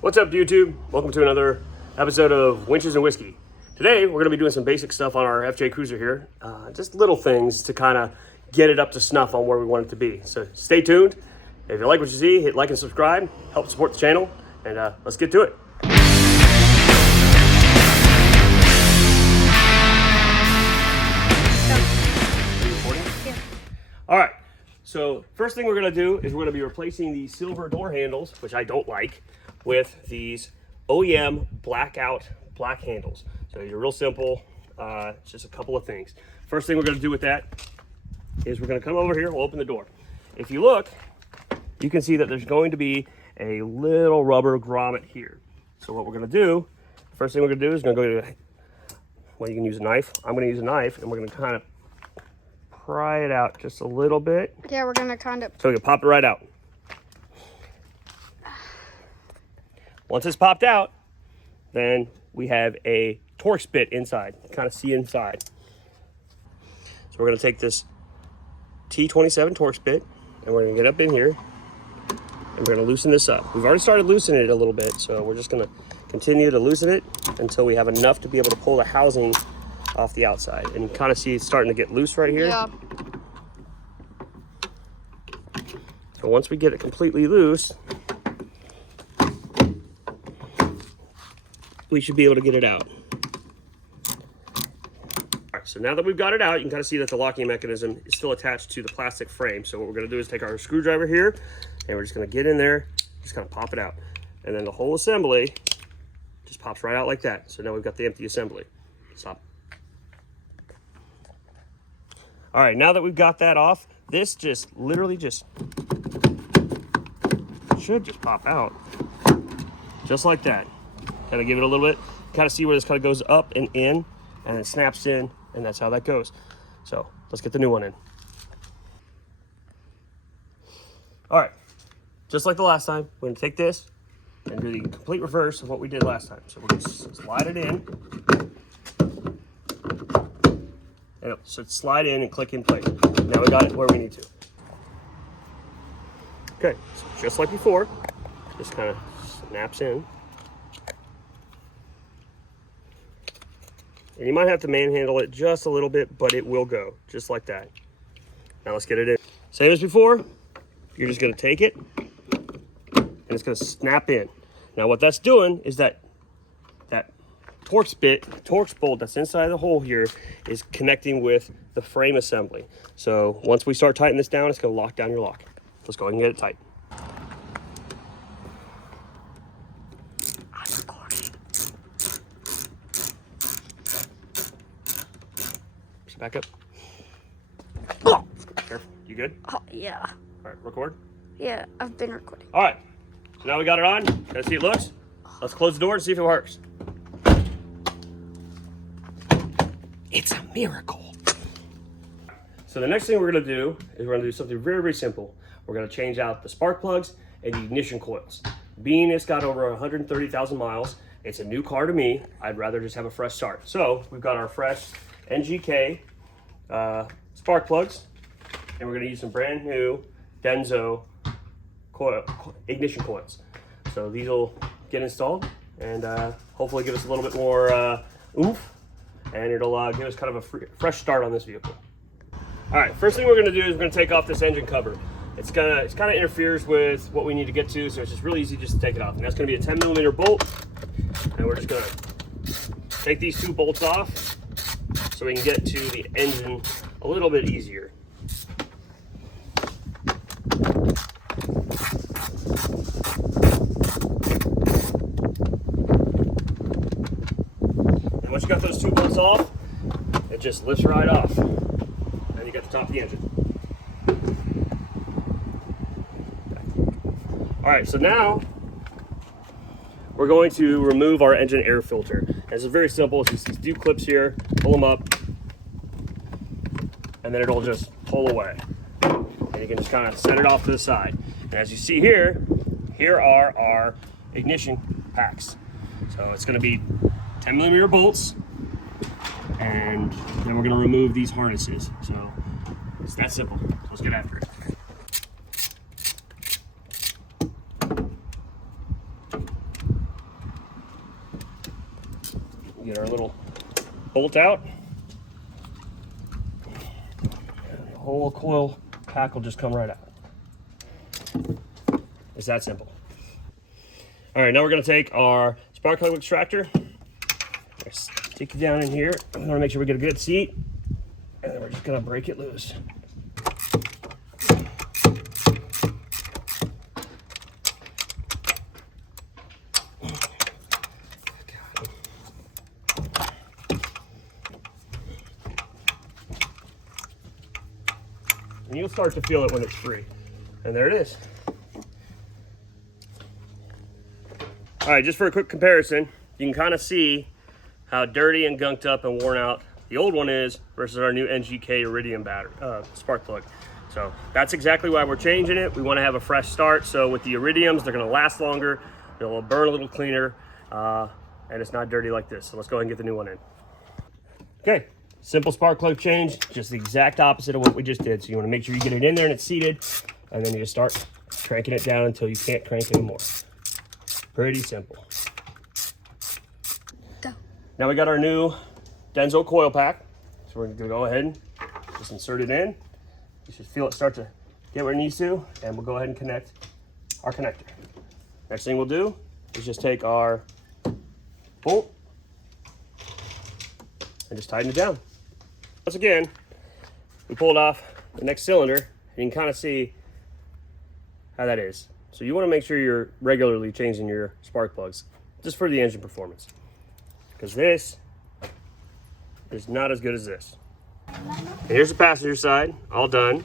What's up, YouTube? Welcome to another episode of Winches and Whiskey. Today, we're going to be doing some basic stuff on our FJ Cruiser here. Just little things to kind of get it up to snuff on where we want it to be. So stay tuned. If you like what you see, hit like and subscribe. Help support the channel. And let's get to it. All right. So first thing we're going to do is we're going to be replacing the silver door handles, which I don't like, with these OEM blackout black handles. So these are real simple. It's just a couple of things. First thing we're going to do with that is we're going to come over here. We'll open the door. If you look, you can see that there's going to be a little rubber grommet here. So what we're going to do, first thing we're going to do is going to go to, well, you can use a knife. I'm going to use a knife, and we're going to kind of pry it out just a little bit. Yeah, we're going to kind of... So we can pop it right out. Once it's popped out, then we have a Torx bit inside. You kind of see inside. So we're going to take this T27 Torx bit, and we're going to get up in here, and we're going to loosen this up. We've already started loosening it a little bit, so we're just going to continue to loosen it until we have enough to be able to pull the housing off the outside. And you kind of see it's starting to get loose right here. Yeah. So once we get it completely loose, we should be able to get it out. All right, so now that we've got it out, you can kind of see that the locking mechanism is still attached to the plastic frame. So what we're going to do is take our screwdriver here, and we're just going to get in there, just kind of pop it out. And then the whole assembly just pops right out like that. So now we've got the empty assembly. Stop. All right, now that we've got that off, this just literally just should just pop out. Just like that. Kind of give it a little bit, kind of see where this kind of goes up and in, and it snaps in, and that's how that goes. So let's get the new one in. All right, just like the last time, we're gonna take this and do the complete reverse of what we did last time. So we're gonna slide it in, and it should slide in and click in place. Now we got it where we need to. Okay, so just like before, just kind of snaps in. And you might have to manhandle it just a little bit, but it will go, just like that. Now let's get it in. Same as before, you're just gonna take it, and it's gonna snap in. Now what that's doing is that Torx bolt that's inside the hole here is connecting with the frame assembly. So once we start tightening this down, it's gonna lock down your lock. Let's go ahead and get it tight. Back up. Oh. Careful. You good? Oh, yeah. All right, record. Yeah, I've been recording. All right. So now we got it on. Gotta see it looks. Let's close the door and see if it works. It's a miracle. So the next thing we're gonna do is we're gonna do something very, very simple. We're gonna change out the spark plugs and the ignition coils. Being it's got over 130,000 miles, it's a new car to me. I'd rather just have a fresh start. So we've got our fresh NGK spark plugs, and we're going to use some brand new Denso coil, ignition coils. So these will get installed and hopefully give us a little bit more oomph, and it'll give us kind of a fresh start on this vehicle. All right, first thing we're going to do is we're going to take off this engine cover. It kind of interferes with what we need to get to, so it's just really easy just to take it off. And that's going to be a 10mm bolt, and we're just going to take these two bolts off so we can get to the engine a little bit easier. And once you got those two bolts off, it just lifts right off. And you get the top of the engine. All right, so now we're going to remove our engine air filter. And this is very simple. It's just these two clips here, pull them up, and then it'll just pull away. And you can just kind of set it off to the side. And as you see here, here are our ignition packs. So it's going to be 10mm bolts, and then we're going to remove these harnesses. So it's that simple. Let's get after it. Get our little bolt out. And the whole coil pack will just come right out. It's that simple. All right, now we're gonna take our spark plug extractor, stick it down in here. We wanna make sure we get a good seat, and then we're just gonna break it loose. And you'll start to feel it when it's free. And there it is. All right, just for a quick comparison, you can kind of see how dirty and gunked up and worn out the old one is versus our new NGK Iridium battery, spark plug. So that's exactly why we're changing it. We want to have a fresh start. So with the Iridiums, they're going to last longer. They'll burn a little cleaner, and it's not dirty like this. So let's go ahead and get the new one in. Okay. Simple spark plug change, just the exact opposite of what we just did. So you want to make sure you get it in there and it's seated, and then you just start cranking it down until you can't crank anymore. Pretty simple. Go. Now we got our new Denso coil pack. So we're going to go ahead and just insert it in. You should feel it start to get where it needs to, and we'll go ahead and connect our connector. Next thing we'll do is just take our bolt and just tighten it down. Once again, we pulled off the next cylinder, and you can kind of see how that is. So you want to make sure you're regularly changing your spark plugs, just for the engine performance, because this is not as good as this. And here's the passenger side, all done.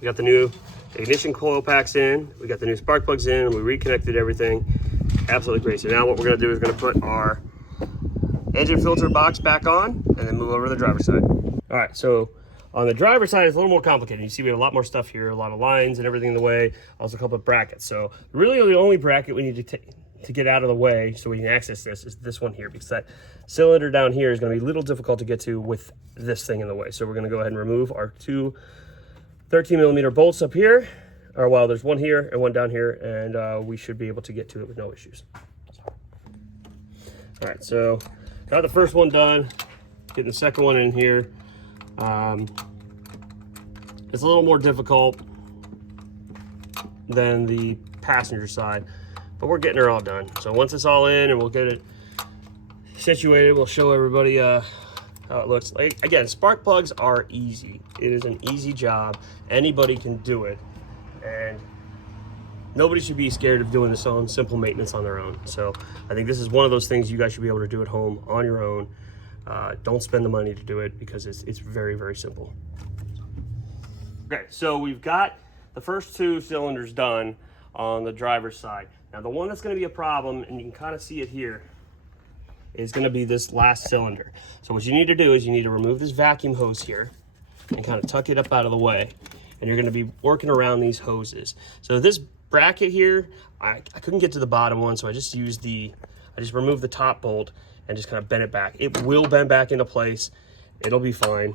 We got the new ignition coil packs in, we got the new spark plugs in, and we reconnected everything. Absolutely great. So now what we're going to do is going to put our engine filter box back on, and then move over to the driver's side. All right, so on the driver's side, it's a little more complicated. You see we have a lot more stuff here, a lot of lines and everything in the way, also a couple of brackets. So really the only bracket we need to get out of the way so we can access this is this one here, because that cylinder down here is gonna be a little difficult to get to with this thing in the way. So we're gonna go ahead and remove our two 13mm bolts up here, or well, there's one here and one down here, and we should be able to get to it with no issues. All right, so got the first one done, getting the second one in here. It's a little more difficult than the passenger side, but we're getting her all done. So once it's all in and we'll get it situated, we'll show everybody how it looks. Like, again, spark plugs are easy. It is an easy job. Anybody can do it, and nobody should be scared of doing this own simple maintenance on their own. So I think this is one of those things you guys should be able to do at home on your own. Don't spend the money to do it, because it's very, very simple. Okay, so we've got the first two cylinders done on the driver's side. Now the one that's going to be a problem, and you can kind of see it here, is going to be this last cylinder. So what you need to do is you need to remove this vacuum hose here and kind of tuck it up out of the way, and you're going to be working around these hoses. So this bracket here, I couldn't get to the bottom one, so I just removed the top bolt and just kind of bend it back. It will bend back into place. It'll be fine.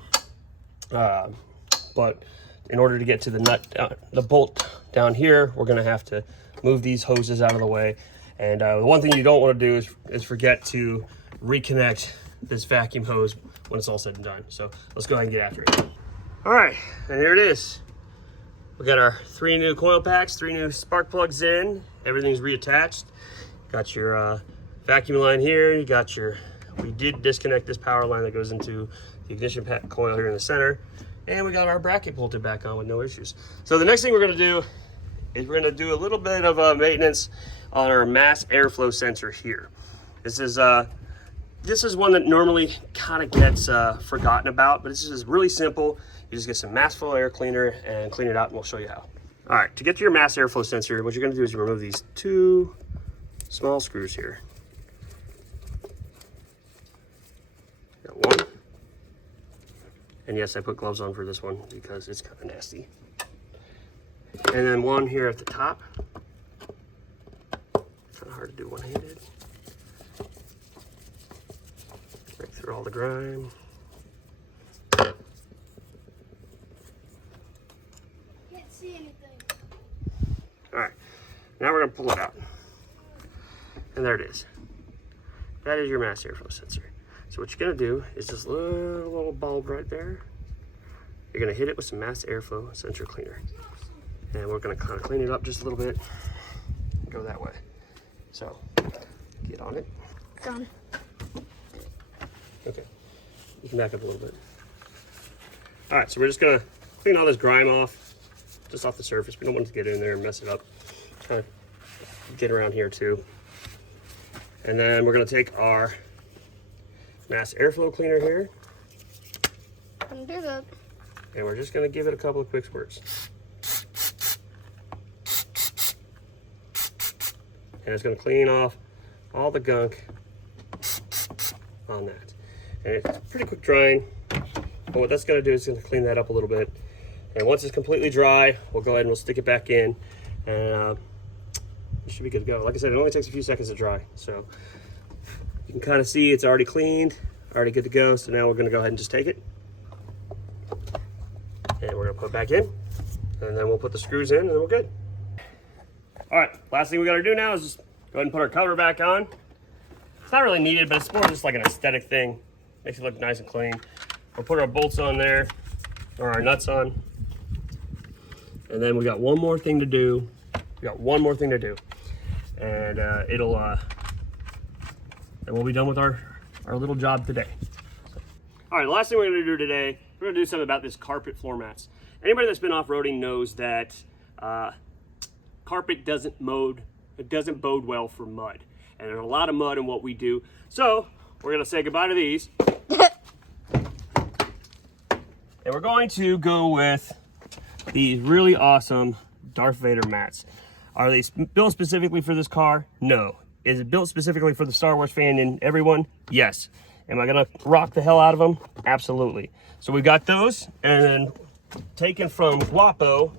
But in order to get to the bolt down here, we're gonna have to move these hoses out of the way. And the one thing you don't wanna do is forget to reconnect this vacuum hose when it's all said and done. So let's go ahead and get after it. All right, and here it is. We got our 3 new coil packs, 3 new spark plugs in. Everything's reattached. Got your vacuum line here. You got we did disconnect this power line that goes into the ignition pack coil here in the center. And we got our bracket bolted back on with no issues. So the next thing we're gonna do is we're gonna do a little bit of maintenance on our mass airflow sensor here. This is one that normally kind of gets forgotten about, but this is really simple. You just get some mass flow air cleaner and clean it out, and we'll show you how. All right, to get to your mass airflow sensor, what you're gonna do is you remove these 2 small screws here. Got one. And yes, I put gloves on for this one because it's kind of nasty. And then one here at the top. It's kind of hard to do one-handed. Break through all the grime. Can't see anything. All right, now we're gonna pull it out. And there it is. that is your mass airflow sensor. So what you're gonna do is this little bulb right there. You're gonna hit it with some mass airflow sensor cleaner. And we're gonna kind of clean it up just a little bit. Go that way. So, get on it. Done. Okay, you can back up a little bit. All right, so we're just gonna clean all this grime off, just off the surface. We don't want to get in there and mess it up. Kind of get around here too. And then we're gonna take our mass airflow cleaner here. Can do that. And we're just gonna give it a couple of quick squirts. And it's gonna clean off all the gunk on that. And it's pretty quick drying, but what that's gonna do is gonna clean that up a little bit. And once it's completely dry, we'll go ahead and we'll stick it back in, and it should be good to go. Like I said, it only takes a few seconds to dry. So you can kind of see it's already cleaned, already good to go. So now we're gonna go ahead and just take it, and we're gonna put it back in, and then we'll put the screws in, and then we're good. All right, last thing we gotta do now is just go ahead and put our cover back on. It's not really needed, but it's more just like an aesthetic thing. Makes it look nice and clean. We'll put our bolts on there, or our nuts on. And then we got one more thing to do. And and we'll be done with our little job today. So. All right, the last thing we're gonna do today, we're gonna do something about this carpet floor mats. Anybody that's been off-roading knows that carpet doesn't bode well for mud. And there's a lot of mud in what we do. So we're gonna say goodbye to these. And we're going to go with these really awesome Darth Vader mats. Are they built specifically for this car? No. Is it built specifically for the Star Wars fan and everyone? Yes. Am I gonna rock the hell out of them? Absolutely. So we've got those, and then taken from Guapo,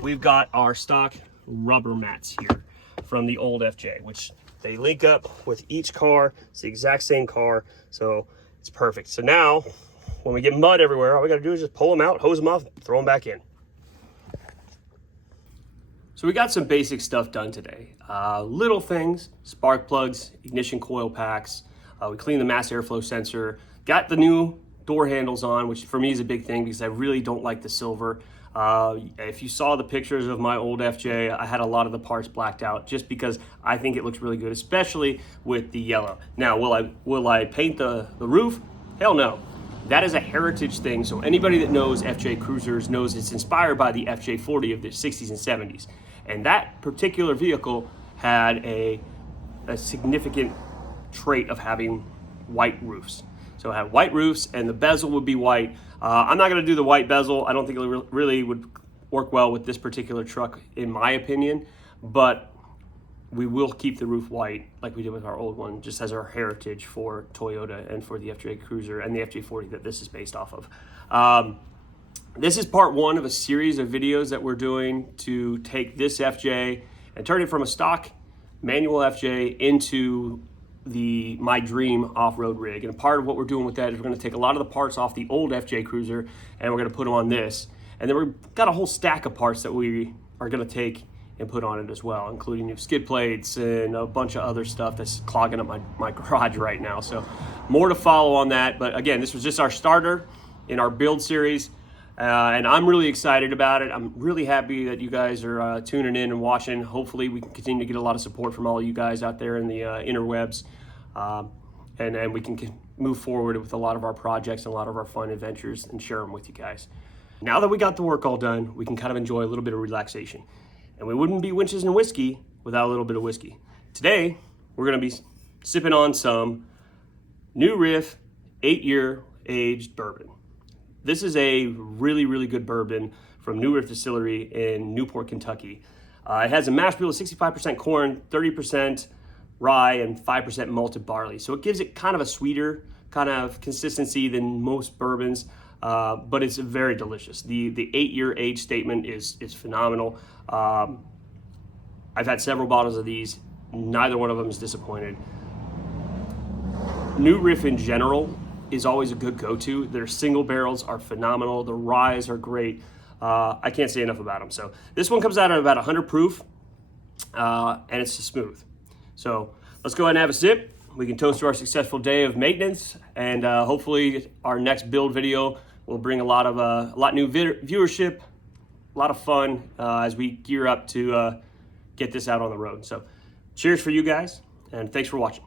we've got our stock rubber mats here from the old FJ, which they link up with each car. It's the exact same car, so it's perfect. So now, when we get mud everywhere, all we gotta do is just pull them out, hose them off, throw them back in. So we got some basic stuff done today. Little things, spark plugs, ignition coil packs. We cleaned the mass airflow sensor, got the new door handles on, which for me is a big thing because I really don't like the silver. If you saw the pictures of my old FJ, I had a lot of the parts blacked out just because I think it looks really good, especially with the yellow. Now, will I paint the roof? Hell no. That is a heritage thing, so anybody that knows FJ Cruisers knows it's inspired by the FJ40 of the 60s and 70s. And that particular vehicle had a significant trait of having white roofs. So it had white roofs, and the bezel would be white. I'm not gonna do the white bezel. I don't think it really would work well with this particular truck, in my opinion, but we will keep the roof white like we did with our old one, just as our heritage for Toyota and for the FJ Cruiser and the FJ40 that this is based off of. This is part one of a series of videos that we're doing to take this FJ and turn it from a stock manual FJ into my dream off-road rig. And part of what we're doing with that is we're gonna take a lot of the parts off the old FJ Cruiser and we're gonna put them on this. And then we've got a whole stack of parts that we are gonna take and put on it as well, including new skid plates and a bunch of other stuff that's clogging up my garage right now. So more to follow on that. But again, this was just our starter in our build series. And I'm really excited about it. I'm really happy that you guys are tuning in and watching. Hopefully we can continue to get a lot of support from all of you guys out there in the interwebs. And we can move forward with a lot of our projects and a lot of our fun adventures and share them with you guys. Now that we got the work all done, we can kind of enjoy a little bit of relaxation. And we wouldn't be winches and whiskey without a little bit of whiskey. Today, we're gonna be sipping on some New Riff 8-year aged bourbon. This is a really, really good bourbon from New Riff Distillery in Newport, Kentucky. It has a mash bill of 65% corn, 30% rye, and 5% malted barley. So it gives it kind of a sweeter kind of consistency than most bourbons, but it's very delicious. The 8-year age statement is phenomenal. I've had several bottles of these. Neither one of them is disappointed. New Riff in general is always a good go-to. Their single barrels are phenomenal. The ryes are great. I can't say enough about them. So this one comes out at about 100 proof, and it's smooth. So let's go ahead and have a sip. we can toast to our successful day of maintenance, and hopefully our next build video will bring a lot new viewership, a lot of fun as we gear up to get this out on the road. So cheers for you guys, and thanks for watching.